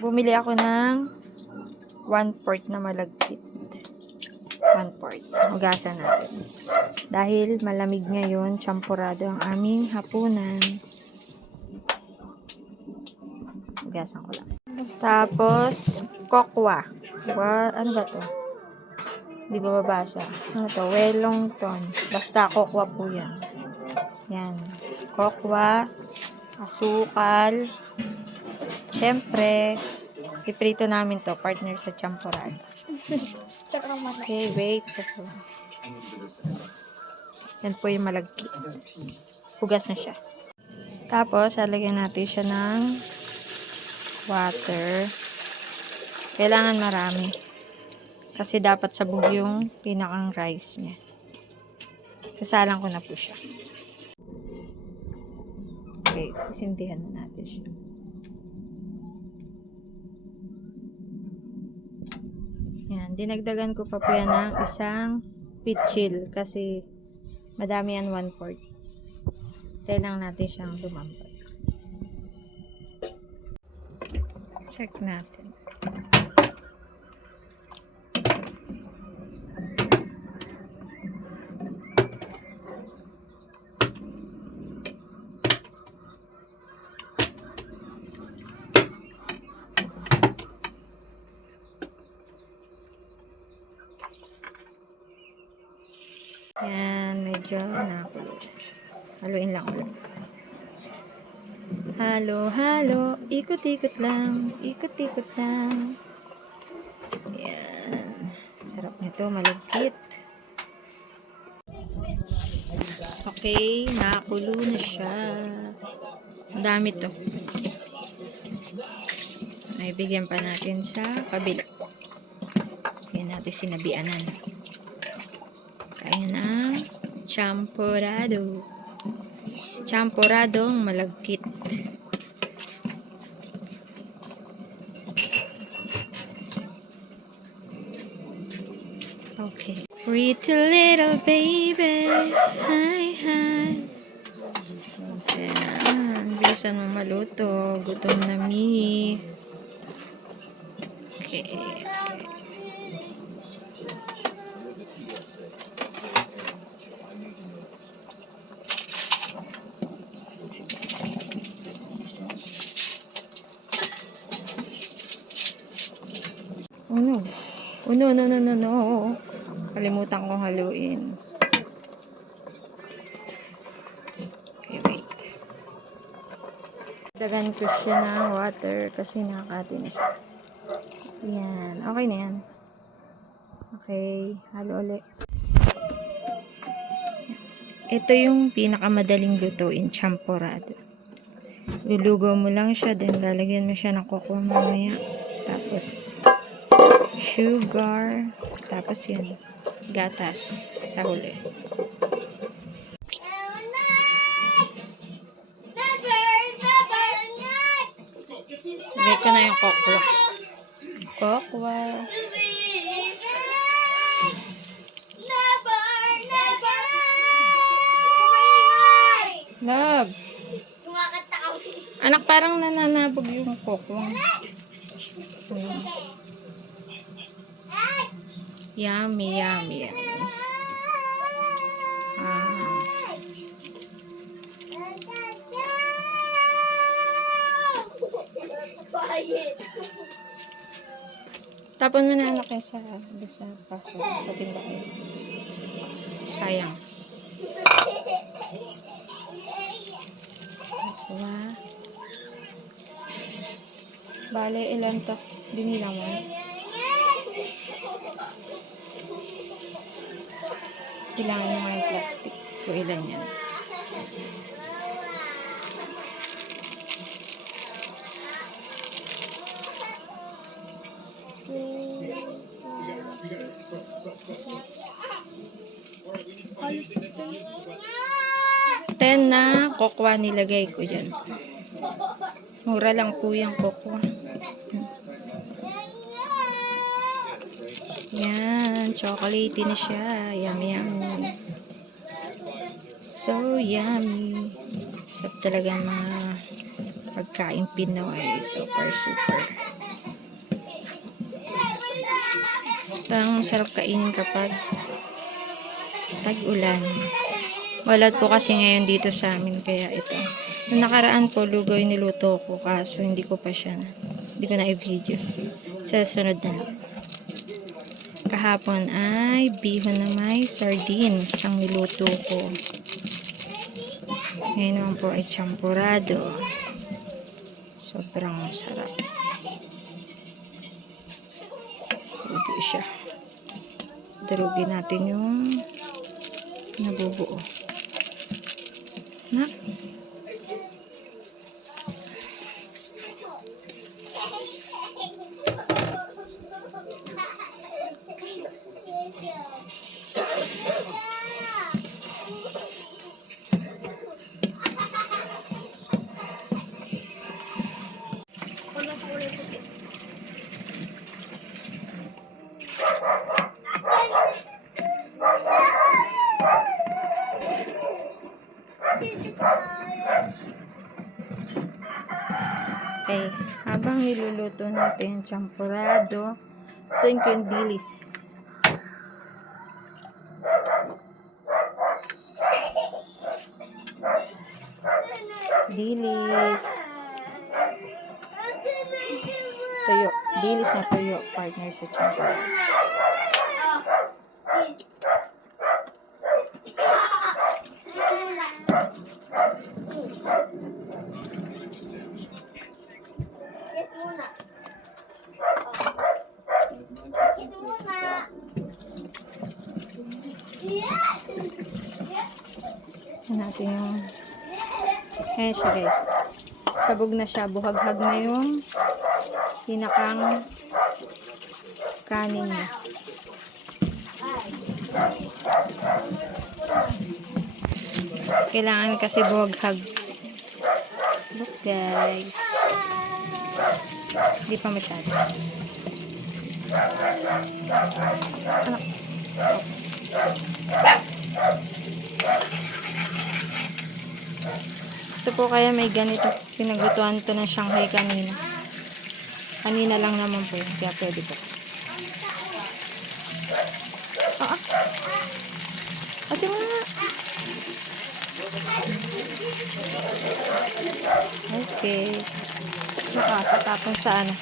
bumili ako ng 1 quart na malagkit. 1 quart. Hugasan natin. Dahil malamig ngayon, champurado ang aming hapunan. Hugasan ko lang. Tapos, kokwa. Wa, ano ba to? Di ba babasa? Ano to? Wellington. Basta kokwa po yan. Yan. Kokwa. Asukal. Siyempre, iprito namin to, partner sa manok. Okay, wait. Sasawa. Yan po yung malagkit. Hugas na siya. Tapos, lalagyan natin siya ng water. Kailangan marami. Kasi dapat sabog yung pinakang rice niya. Sasalang ko na po siya. Okay, sisindihan na natin siya. Yan, dinagdagan ko pa po yan ng isang pitchil kasi madami yan one fourth. Tayo lang natin siyang lumambot. Check natin. Yan, medyo nakulo. Haluin lang ulit. Halo, halo. Ikot-ikot lang. Ikot-ikot lang. Yan. Sarap nito, malagkit. Okay, nakulo na siya. Ang dami to. Ay, bigyan pa natin sa kabila. Yan natin sinabianan. Kaya ng champurado. Champuradong malagkit. Okay. Pretty little baby. Hi, hi. Ayan. Bilisan mo maluto. Gutom na mi. No, no, no, no, no. Kalimutan kong haluin. Okay, wait. Dagan ko siya ng water kasi nakakati na siya. Yan. Okay na yan. Okay. Halo ulit. Ito yung pinakamadaling lutuin, champorado. Lulugaw mo lang siya, then lalagyan mo siya ng cocoa mamaya. Tapos, sugar, tapos yan, gatas sa huli. Lagay ko na yung kokwa. Kokwa. Love. Anak, parang nananabog yung kokwa. Ayan. Yummy, yummy, yummy. Ah. Tapon mo na anak sa, sa paso, sa tindahan. Sayang. Diba? Bale, ilan to? Binilang mo. Kailangan nga yung plastic. Kung ilan yan. Ten na kokwa nilagay ko dyan. Mura lang po yung kokwa. Yan, chocolatey na siya. Yum, yummy. So yummy. Sarap talaga mga pagkain Pinoy. Super, super. Ang sarap kainin kapag tag-ulan. Wala po kasi ngayon dito sa amin kaya ito. Nung nakaraan po lugaw yung niluto ko kaso hindi ko pa siya hindi ko na i-video. Sa sunod na lang. Kahapon ay bihon na may sardines ang niluto ko. Ngayon naman po ay champurado. Sobrang sarap. Lugi siya. Darugin natin yung nabubuo. Na? Okay. Habang niluluto natin champurado, ito yung yung dilis. Dilis. Tuyo. Dilis na tuyo. Partner sa champurado. Natin yung... Ayan siya guys. Sabog na siya. Buhaghag na yung pinakang kanin niya. Kailangan kasi buhaghag. Look guys. Hindi pa masyado. Anak. Ito po kaya may ganito. Pinaglutuan to ng Shanghai kanina. Kanina lang naman po. Kaya pwede po. Ah, ah. Kasi mo nga. Okay. Nakakatapon sa ano.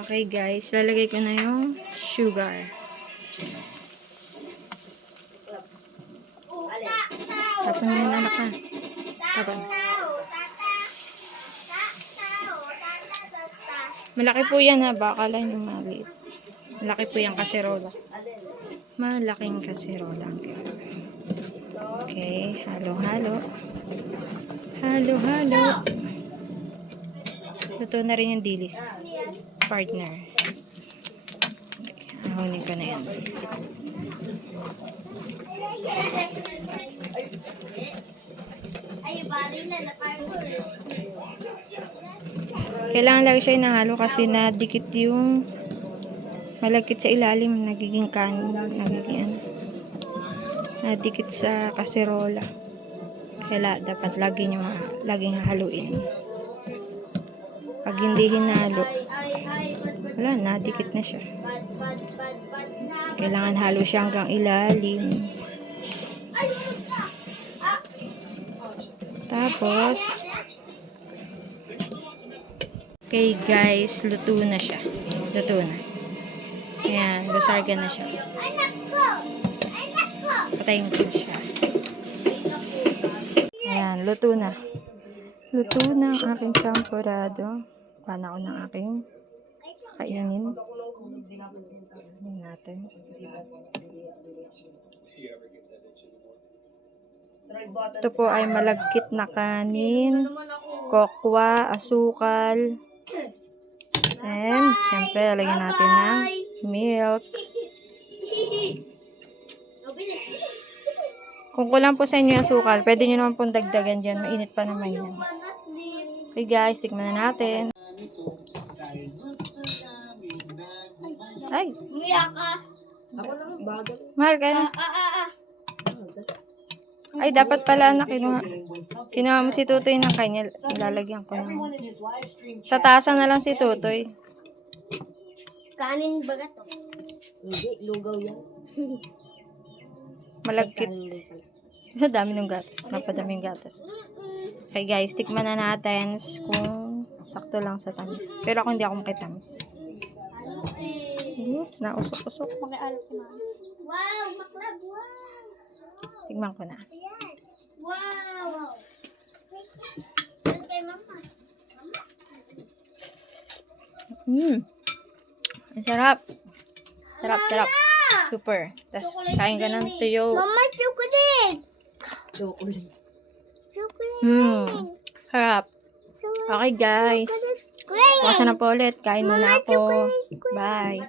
Okay guys, lalagay ko na yung sugar. Tapon mo yun anak ha. Tapon. Malaki po yan ha, baka lang yung maliit. Malaki po yung kaserola. Malaking kaserola. Okay, halo-halo. Halo-halo. Luto na rin yung dilis. Partner. Okay, ahunin ko na yan. Kailangan lagi siya inahalo kasi nadikit yung malagkit sa ilalim, nagiging kanin, nagiging ano, nadikit sa kaserola. Kaya dapat lagi nyo, laging haluin. Pag hindi hinalo, wala, nadikit na siya. Kailangan halo siya hanggang ilalim. Tapos, okay guys, luto na siya. Luto na. Ayan, lusarga na siya. Patayin ko siya. Ayan, luto na. Luto na ang aking champurado. Pana ko ng aking kainin. Sabihin natin. Ito po ay malagkit na kanin. Kokwa, asukal, and syempre lalagyan natin ng milk. Kung kulang po sa inyo yung asukal, pwede nyo naman pong dagdagan dyan. Mainit pa naman yan. Okay guys, tikman na natin. Ay, Umiyak ka. mahal ka na. Ah, ah, ah, ah. Ay, dapat pala na kinuha. Kinuha mo si Tutoy ng kanya. Ilalagyan ko na. Sa tasa na lang si Tutoy. Kanin ba to? Hindi, lugaw yan. Malagkit. Sa dami ng gatas. Napadami yung gatas. Okay guys, tikman na natin kung sakto lang sa tamis. Pero ako hindi ako makitamis. Ano eh? Oops, nausok-usok. Makialat si mama. Wow, makrab, wow. Tignan ko na. Yes. Wow. Yan kay mama. Mmm. Ang sarap. Sarap, sarap. Super. Tapos kain ka ng tuyo. Mama, chocolate. Chocolate. Chocolate. Mmm. Sarap. Okay guys. Great. Bukas na po ulit. Kain muna ako. Bye.